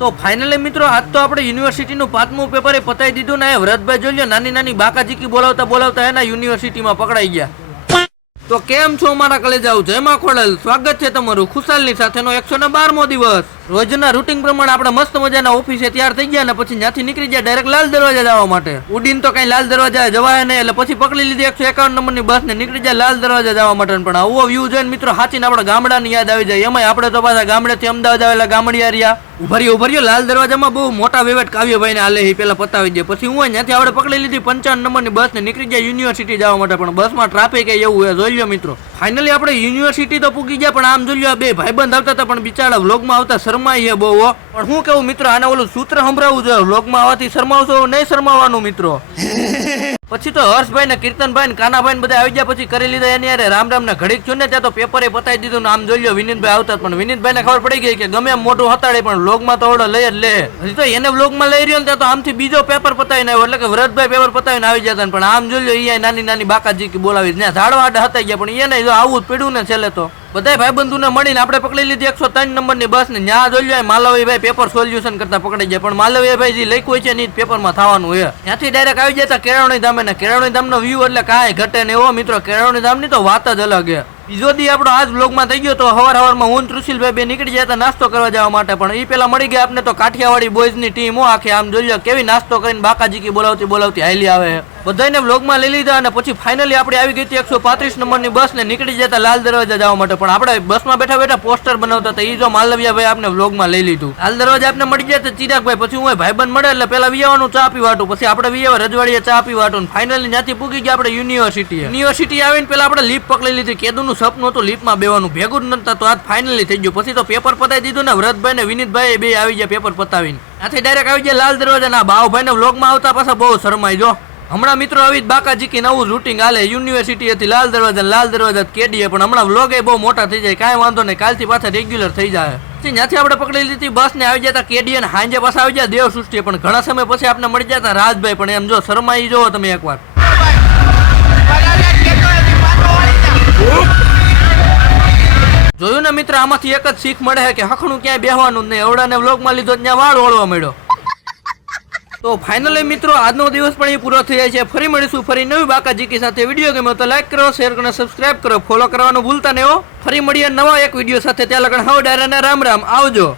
તો ફાઇનલી મિત્રો આજ તો આપણે યુનિવર્સિટીનું 5મું પેપર એ પતાવી દીધું ને વ્રતભાઈ જોઈ લો નાની નાની બાકાજીકી બોલાવતા એના યુનિવર્સિટીમાં પકડાઈ ગયા। તો કેમ છો મારા કલેજાઓ, જયમાં ખોડલ, સ્વાગત છે તમારું ખુશાલની સાથેનો 112મો દિવસ। રોજના રૂટિન પ્રમાણે આપણે મસ્ત મજાના ઓફિસે તૈયાર થઈ ગયા ને પછી ત્યાંથી નીકળી ગયા ડાયરેક્ટ લાલ દરવાજા જવા માટે। ઉડીને તો કઈ લાલ દરવાજા જવાય નહીં એટલે પછી પકડી લીધી 151 નંબરની બસ ને નીકળી જાય લાલ દરવાજા જવા માટે। પણ આવો વ્યૂ જોઈને મિત્રો હાચીને આપણે ગામડાની યાદ આવી જાય। એમાં આપણે તો પાછા ગામડેથી અમદાવાદ આવેલા ગામડિયા રહ્યા। ઉભર્યો લાલ દરવાજામાં બહુ મોટા વેવેટ કાવ્યભાઈ ને હાલે પેલા પતાવી દે। પછી હું ત્યાંથી આપણે પકડી લીધી 55 નંબરની બસ ને નીકળી જાય યુનિવર્સિટી જવા માટે। પણ બસમાં ટ્રાફિક એવું હોય જોઈ લો મિત્રો। ફાઇનલી આપણે યુનિવર્સિટી તો પૂકી ગયા પણ આમ જોઈ લો બે ભાઈબંધ આવતા હતા પણ બિચારા વ્લોગમાં આવતા શરમાઈએ બહુ। પણ હું કેવું મિત્રો આને ઓલું સૂત્ર સંભળાવવું જોઈએ, વ્લોગમાં આવવાથી શરમાવશો નહીં શરમાવાનું મિત્રો। પછી તો હર્ષભાઈ ને કીર્તનભાઈ ને કાનાભાઈ ને બધા આવી ગયા। પછી કરી લીધા એની યારે રામ રામ ને ઘડીક છું ને ત્યાં તો પેપર એ પતાવી દીધું ને આમ જોઈ લો વિનીતભાઈ આવતા પણ વિનીતભાઈ ને ખબર પડી ગઈ કે ગમે એમ મોટું હતાડે પણ વ્લોગમાં તો ઓર્ડર લઈ જ લે। હજી તો એને વ્લોગમાં લઈ રહ્યો ને ત્યાં તો આમથી બીજો પેપર પતાવીને આવ્યો એટલે કે વ્રતભાઈ પેપર પતાવીને આવી જતા। પણ આમ જોઈ લો એ નાની નાની બાકાજી બોલાવી ત્યાં ઝાડવા આડા હતા ગયા પણ એને જો આવું જ પડ્યું ને છેલ્લે તો બધા ભાઈબંધુને મળીને આપણે પકડી લીધી 103 નંબરની બસ ને ત્યાં જોઈ લો માલવીભાઈ પેપર સોલ્યુશન કરતા પકડી જાય। પણ માલવીભાઈ જે લખ્યું હોય છે ને પેપરમાં થવાનું છે। ત્યાંથી ડાયરેક્ટ આવી જતા કેળવણી ધામે ને કેળવણી ધામનો વ્યૂ એટલે કાંઈ ઘટે ને એવો મિત્રો। કેળવણી ધામની તો વાત જ અલગ છે। બીજો દી આપણો આજ બ્લોગમાં થઈ ગયો તો હવારમાં હું તૃષિલભાઈ બે નીકળી ગયા નાસ્તો કરવા જવા માટે। પણ એ પેલા મળી ગયા આપણે તો કાઠિયાવાડી બોયઝની ટીમ હો આખી આમ જોઈ લો કેવી નાસ્તો કરીને બાકાજીકી બોલાવતી હાલી આવે। બધાને વ્લોગમાં લઈ લીધા અને પછી ફાઇનલી આપણે આવી ગઈ હતી 135 નંબરની બસ ને નીકળી જતા લાલ દરવાજા જવા માટે। પણ આપણે બસમાં બેઠા બેઠા પોસ્ટર બનાવતા હતા એ જો માલવિયાભાઈ આપણે વ્લોગમાં લઈ લીધું। લાલ દરવાજા આપણે મળી ગયા તો ચિરાગભાઈ પછી હું ભાઈબંધ મળે એટલે પેલા વિયાવાનું ચા પીવાટું પછી આપણે વિયાવા રજવાડીએ ચા પીવાટું ફાઇનલી ત્યાંથી પૂકી ગયા આપણે યુનિવર્સિટી આવીને પેલા આપણે લીપ પકડી લીધી। કેદુનું સપનું હતું લીપમાં બેવાનું ભેગું જ નતા તો આજ ફાઇનલી થઈ ગયું। પછી તો પેપર પતાવી દીધું ને વ્રતભાઈ ને વિનીતભાઈ બે આવી ગયા પેપર પતાવીને। ત્યાંથી ડાયરેક્ટ આવી ગયા લાલ દરવાજા ના બાવભાઈ ને વ્લોગમાં આવતા પાછા બહુ શરમાઈ જો। હમણાં મિત્રો આવી બાકાજીકી નવું રૂટિંગ હાલે યુનિવર્સિટી હતી લાલ દરવાજા કેડીએ પણ હમણાં વ્લોગ એ બહુ મોટા થઈ જાય કાંઈ વાંધો નહીં કાલથી પાછા રેગ્યુલર થઈ જાય। ત્યાંથી આપણે પકડી લીધી બસ ને આવી જતા કેડીએ ને હાંજે પાછા આવી જાય દેવ સૃષ્ટિ પણ ઘણા સમય પછી આપણે મળી જતા રાજભાઈ પણ એમ જો શરમાઈ જોવો તમે એકવાર। જોયું ને મિત્ર આમાંથી એક જ શીખ મળે છે કે હખણું ક્યાંય બેહવાનું જ નહીં। અવડાને વ્લોગમાં લીધો ત્યાં વાળ ઓળવા મળ્યો। તો ફાઇનલી મિત્રો આજનો દિવસ પણ એ પૂરો થઈ જાય છે। ફરી મળીશું ફરી નવી બાકાજીકી સાથે। વિડીયો ગમ્યો તો લાઈક કરો, શેર કરો, સબસ્ક્રાઇબ કરો, ફોલો કરવાનું ભૂલતા નહીં હો। ફરી મળીએ નવા એક વિડીયો સાથે, ત્યાં લગન હવે ડાયરાને રામ રામ આવજો।